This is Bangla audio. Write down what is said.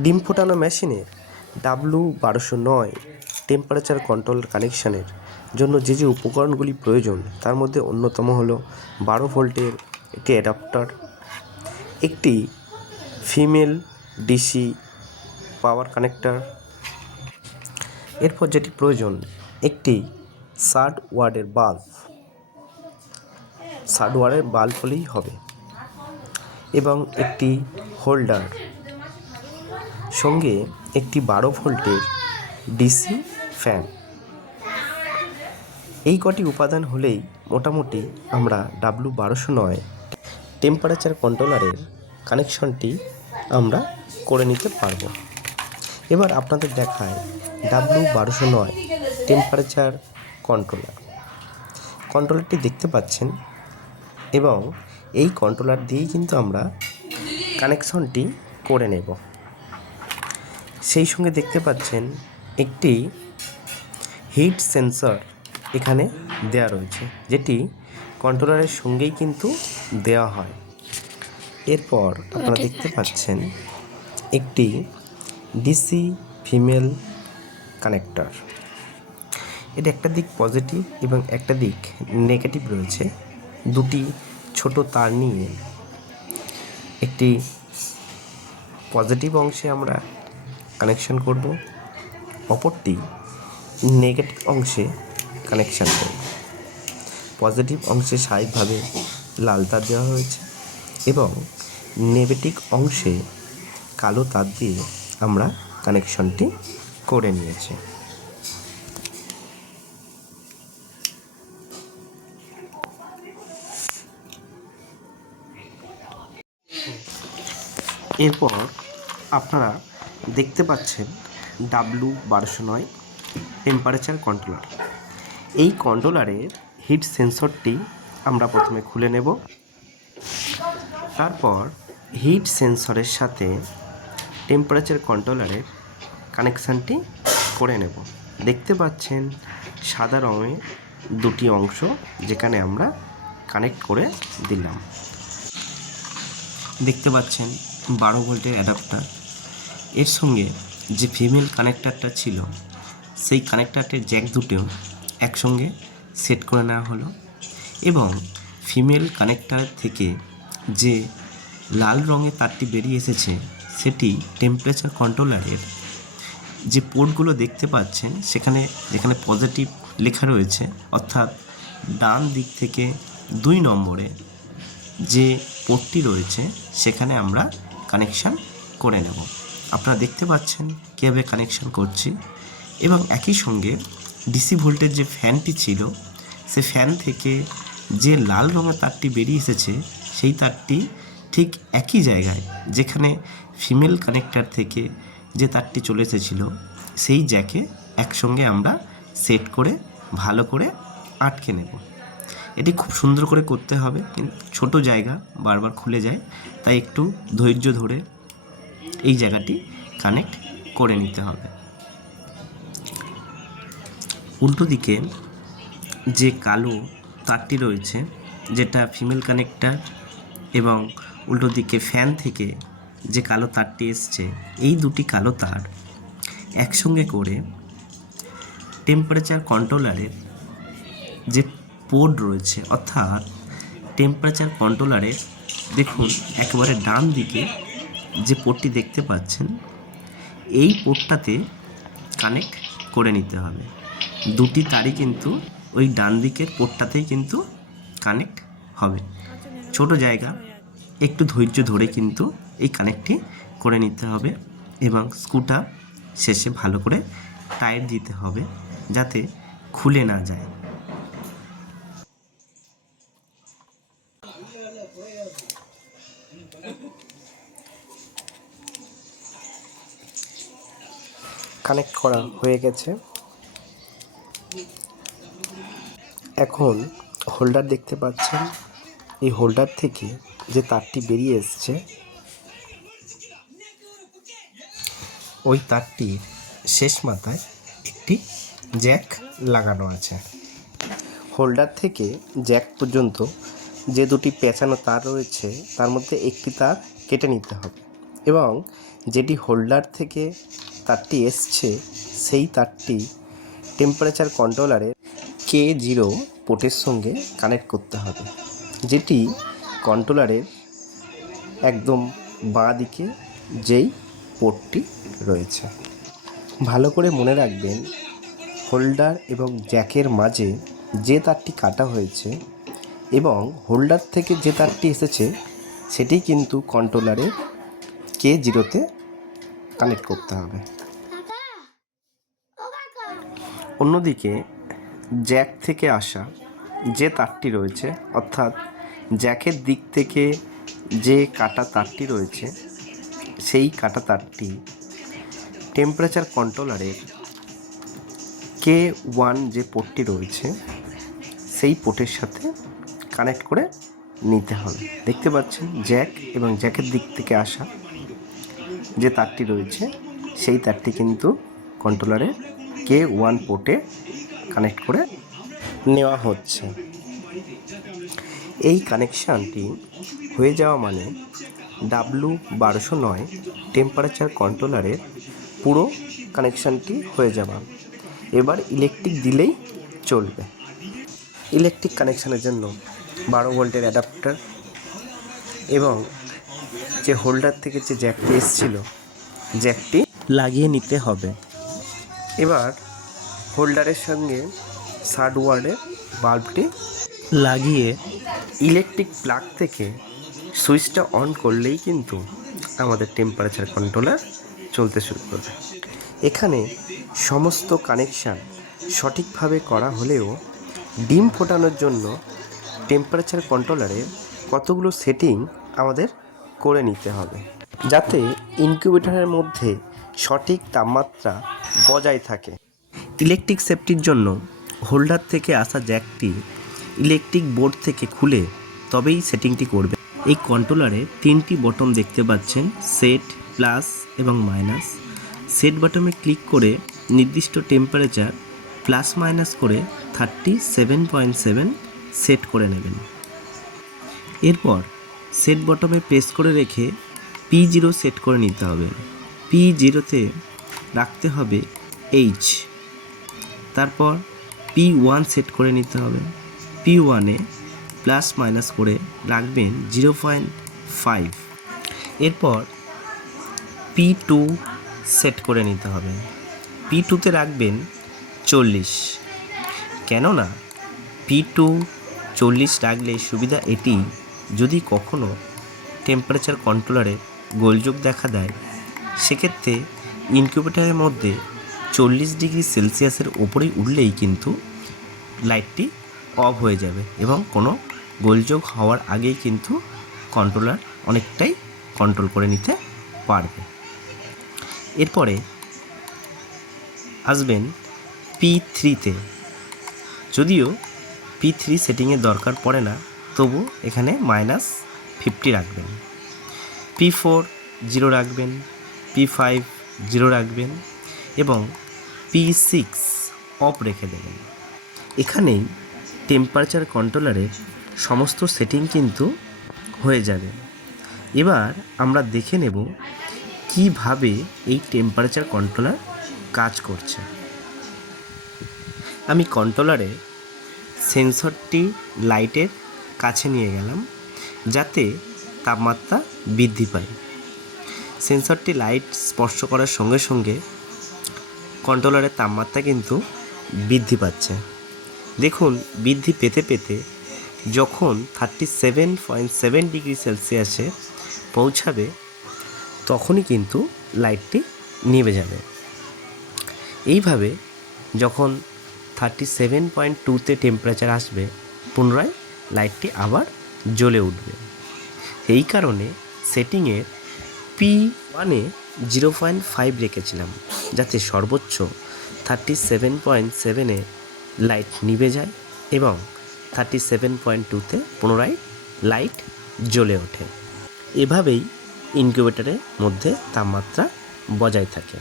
ডিম ফোটানো মেশিনের W1209 টেম্পারেচার কন্ট্রোল কানেকশানের জন্য যে যে উপকরণগুলি প্রয়োজন তার মধ্যে অন্যতম হলো 12 ভোল্টের একটি অ্যাডাপ্টার, একটি ফিমেল ডিসি পাওয়ার কানেক্টর, এরপর যেটি প্রয়োজন একটি 60 ওয়াটের বাল্ব, 60 ওয়াটের বাল্ব হলেই হবে, এবং একটি হোল্ডার, সঙ্গে একটি 12 ভোল্টের ডিসি ফ্যান। এই কটি উপাদান হলেই মোটামুটি আমরা W1209 টেম্পারেচার কন্ট্রোলারের কানেকশনটি আমরা করে নিতে পারবো। এবার আপনাদের দেখায় W1209 টেম্পারেচার কন্ট্রোলারটি দেখতে পাচ্ছেন, এবং এই কন্ট্রোলার দিয়েই কিন্তু আমরা কানেকশনটি করে নেব। সেই সঙ্গে দেখতে পাচ্ছেন একটি হিট সেন্সর এখানে দেওয়া রয়েছে, যেটি কন্ট্রোলারের সঙ্গেই কিন্তু দেওয়া হয়। এরপর আপনারা দেখতে পাচ্ছেন একটি ডিসি ফিমেল কানেক্টর। এটা একটা দিক পজিটিভ এবং একটা দিক নেগেটিভ রয়েছে। দুটি ছোট তার নিয়ে একটি পজিটিভ অংশে আমরা কানেকশন করব, অপরটি নেগেটিভ অংশে কানেকশান করব। পজিটিভ অংশে স্বাভাবিকভাবে লাল তার দেওয়া হয়েছে এবং নেগেটিভ অংশে কালো তার দিয়ে আমরা কানেকশনটি করে নিয়েছি। এরপর আপনারা দেখতে পাচ্ছেন W1209 টেম্পারেচার কন্ট্রোলার। এই কন্ট্রোলারের হিট সেন্সরটি আমরা প্রথমে খুলে নেব। তারপর হিট সেন্সরের সাথে টেম্পারেচার কন্ট্রোলারের কানেকশানটি করে নেব। দেখতে পাচ্ছেন সাদা রঙের দুটি অংশ যেখানে আমরা কানেক্ট করে দিলাম। দেখতে পাচ্ছেন 12 ভোল্টের অ্যাডাপ্টার। এর সঙ্গে যে ফিমেল কানেক্টারটা ছিল সেই কানেক্টারটির জ্যাক দুটো একসঙ্গে সেট করে নেওয়া হলো, এবং ফিমেল কানেক্টার থেকে যে লাল রঙের তারটি বেরিয়ে এসেছে সেটি টেম্পারেচার কন্ট্রোলারের যে পোর্টগুলো দেখতে পাচ্ছেন সেখানে যেখানে পজিটিভ লেখা রয়েছে, অর্থাৎ ডান দিক থেকে 2 নম্বরে যে পোর্টটি রয়েছে সেখানে আমরা কানেকশান করে নেব। আপনারা দেখতে পাচ্ছেন কীভাবে কানেকশান করছি, এবং একই সঙ্গে ডিসি ভোল্টের যে ফ্যানটি ছিল সে ফ্যান থেকে যে লাল রঙের তারটি বেরিয়ে এসেছে সেই তারটি ঠিক একই জায়গায় যেখানে ফিমেল কানেক্টর থেকে যে তারটি চলে এসেছিলো সেই জ্যাকে একসঙ্গে আমরা সেট করে ভালো করে আটকে নেব। এটি খুব সুন্দর করে করতে হবে, কিন্তু ছোটো জায়গা বারবার খুলে যায়, তাই একটু ধৈর্য ধরে এই জায়গাটি কানেক্ট করে নিতে হবে। উল্টো দিকে যে কালো তারটি রয়েছে যেটা ফিমেল কানেক্টর, এবং উল্টো দিকে ফ্যান থেকে যে কালো তারটি এসছে, এই দুটি কালো তার একসঙ্গে করে টেম্পারেচার কন্ট্রোলারের যে পোর্ট রয়েছে, অর্থাৎ টেম্পারেচার কন্ট্রোলারের দেখুন একেবারে ডান দিকে যে পোর্টটি দেখতে পাচ্ছেন এই পোর্টটাতে কানেক্ট করে নিতে হবে। দুটি তারই কিন্তু ওই ডান দিকের পোর্টটাতেই কিন্তু কানেক্ট হবে। ছোট জায়গা, একটু ধৈর্য ধরে কিন্তু এই কানেক্টটি করে নিতে হবে, এবং স্ক্রুটা শেষে ভালো করে টাইট দিতে হবে যাতে খুলে না যায়। কানেক্ট করা হয়ে গেছে। এখন হোল্ডার দেখতে পাচ্ছেন, এই হোল্ডার থেকে যে তারটি বেরিয়ে এসছে ওই তারটির শেষ মাথায় একটি জ্যাক লাগানো আছে। হোল্ডার থেকে জ্যাক পর্যন্ত যে দুটি পেঁচানো তার রয়েছে তার মধ্যে একটি তার কেটে নিতে হবে, এবং যেটি হোল্ডার থেকে তারটি এসছে সেই তারটি টেম্পারেচার কন্ট্রোলারের K0 পোর্টের সঙ্গে কানেক্ট করতে হবে, যেটি কন্ট্রোলারের একদম বাঁ দিকে যেই পোর্টটি রয়েছে। ভালো করে মনে রাখবেন, হোল্ডার এবং জ্যাকের মাঝে যে তারটি কাটা হয়েছে এবং হোল্ডার থেকে যে তারটি এসেছে সেটি কিন্তু কন্ট্রোলারের K0-তে কানেক্ট করতে হবে। অন্যদিকে জ্যাক থেকে আসা যে তারটি রয়েছে, অর্থাৎ জ্যাকের দিক থেকে যে কাটা তারটি রয়েছে সেই কাটা তারটি টেম্পারেচার কন্ট্রোলারের K1 যে পোর্টটি রয়েছে সেই পোর্টের সাথে কানেক্ট করে নিতে হবে। দেখতে পাচ্ছেন জ্যাক এবং জ্যাকের দিক থেকে আসা যে তারটি রয়েছে সেই তারটি কিন্তু কন্ট্রোলারের K1 পোর্টে কানেক্ট করে নেওয়া হচ্ছে। এই কানেকশানটি হয়ে যাওয়া মানে W1209 টেম্পারেচার কন্ট্রোলারের পুরো কানেকশানটি হয়ে যাওয়া। এবার ইলেকট্রিক দিলেই চলবে। ইলেকট্রিক কানেকশানের জন্য 12 ভোল্টের অ্যাডাপ্টার এবং যে হোল্ডার থেকে যে জ্যাকটি এসেছিল জ্যাকটি লাগিয়ে নিতে হবে। এবার হোল্ডারের সঙ্গে 60 ওয়াটের বাল্বটি লাগিয়ে ইলেকট্রিক প্লাগ থেকে সুইচটা অন করলেই কিন্তু আমাদের টেম্পারেচার কন্ট্রোলার চলতে শুরু করবে। এখানে সমস্ত কানেকশান সঠিকভাবে করা হলেও ডিম ফোটানোর জন্য টেম্পারেচার কন্ট্রোলারের কতগুলো সেটিং আমাদের করে নিতে হবে, যাতে ইনকিউবেটরের মধ্যে সঠিক তাপমাত্রা বজায় থাকে। ইলেকট্রিক সেফটির জন্য হোল্ডার থেকে আসা জ্যাকটি ইলেকট্রিক বোর্ড থেকে খুলে তবেই সেটিংটি করবে। এই কন্ট্রোলারে 3টি বটন দেখতে পাচ্ছেন, সেট, প্লাস এবং মাইনাস। সেট বাটনে ক্লিক করে নির্দিষ্ট টেম্পারেচার প্লাস মাইনাস করে 37.7 সেট করে নেবেন। এরপর সেট বটমে প্রেস করে রেখে P0 সেট করে নিতে হবে। P0-তে রাখতে হবে H, তারপর P1 সেট করে নিতে হবে। P1-এ প্লাস মাইনাস করে রাখবেন 0.5। এরপর P2 সেট করে নিতে হবে। P2-তে রাখবেন 40। কেননা P2 40 রাখলে সুবিধা এটি, যদি কখনো টেম্পারেচার কন্ট্রোলারে গোলযোগ দেখা দেয় সেক্ষেত্রে ইনকিউবেটরের মধ্যে 40 ডিগ্রি সেলসিয়াসের ওপরেই উঠলেই কিন্তু লাইটটি অফ হয়ে যাবে এবং কোনো গোলযোগ হওয়ার আগেই কিন্তু কন্ট্রোলার অনেকটাই কন্ট্রোল করে নিতে পারবে। এরপরে আসবেন P3-তে। যদিও P3 সেটিংয়ের দরকার পড়ে না, তবু এখানে -50 রাখবেন। P4 0 রাখবেন, P5 0 রাখবেন এবং P6 অফ রেখে দেবেন। এখানেই টেম্পারেচার কন্ট্রোলারের সমস্ত সেটিং কিন্তু হয়ে যাবে। এবার আমরা দেখে নেব কিভাবে এই টেম্পারেচার কন্ট্রোলার কাজ করছে। আমি কন্ট্রোলারে সেন্সরটি লাইটের কাছে নিয়ে গেলাম যাতে তাপমাত্রা বৃদ্ধি পায়। সেন্সরটি লাইট স্পর্শ করার সঙ্গে সঙ্গে কন্ট্রোলারের তাপমাত্রা কিন্তু বৃদ্ধি পাচ্ছে। দেখুন, বৃদ্ধি পেতে পেতে যখন 37.7 ডিগ্রি সেলসিয়াসে পৌঁছাবে তখনই কিন্তু লাইটটি নিভে যাবে। এইভাবে যখন 37.2-তে টেম্পারেচার আসবে পুনরায় লাইটটি আবার জ্বলে উঠবে। এই কারণে সেটিংয়ের P1-এ 0.5 রেখেছিলাম যাতে সর্বোচ্চ 37.7-এ লাইট নিভে যায় এবং 37.2-তে পুনরায় লাইট জ্বলে ওঠে। এভাবেই ইনকিউবেটরের মধ্যে তাপমাত্রা বজায় থাকে।